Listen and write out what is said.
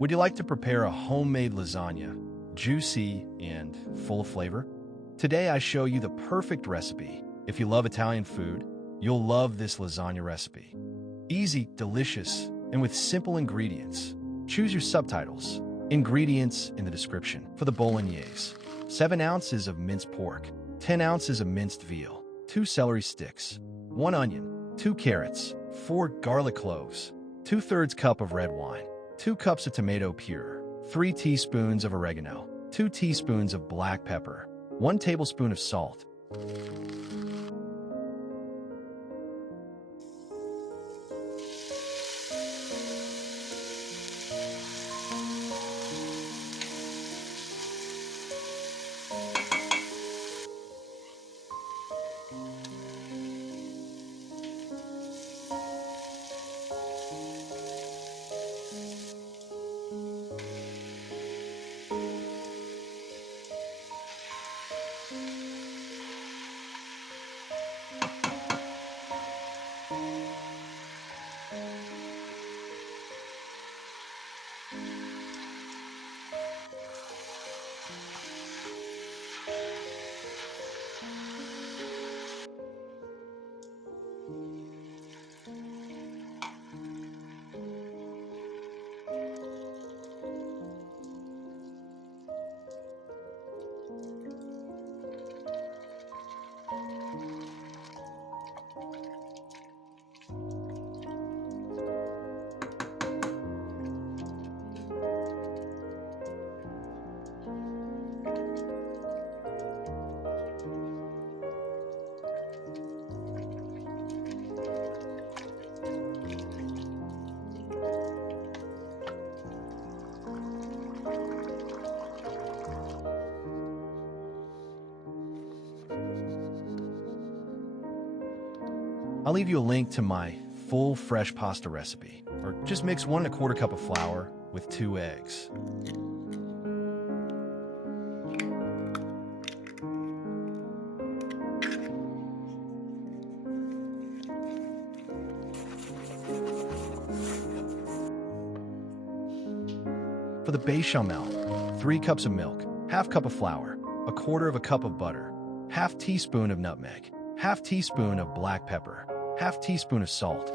Would you like to prepare a homemade lasagna, juicy and full of flavor? Today I show you the perfect recipe. If you love Italian food, you'll love this lasagna recipe. Easy, delicious, and with simple ingredients. Choose your subtitles. Ingredients in the description. For the bolognese, 7 ounces of minced pork, 10 ounces of minced veal, 2 celery sticks, 1 onion, 2 carrots, 4 garlic cloves, 2/3 cup of red wine, 2 cups of tomato pure, 3 teaspoons of oregano, 2 teaspoons of black pepper, 1 tablespoon of salt. I'll leave you a link to my full fresh pasta recipe. Or just mix 1 1/4 cup of flour with 2 eggs. For the bechamel, 3 cups of milk, ½ cup of flour, 1/4 cup of butter, ½ teaspoon of nutmeg, ½ teaspoon of black pepper, ½ teaspoon of salt.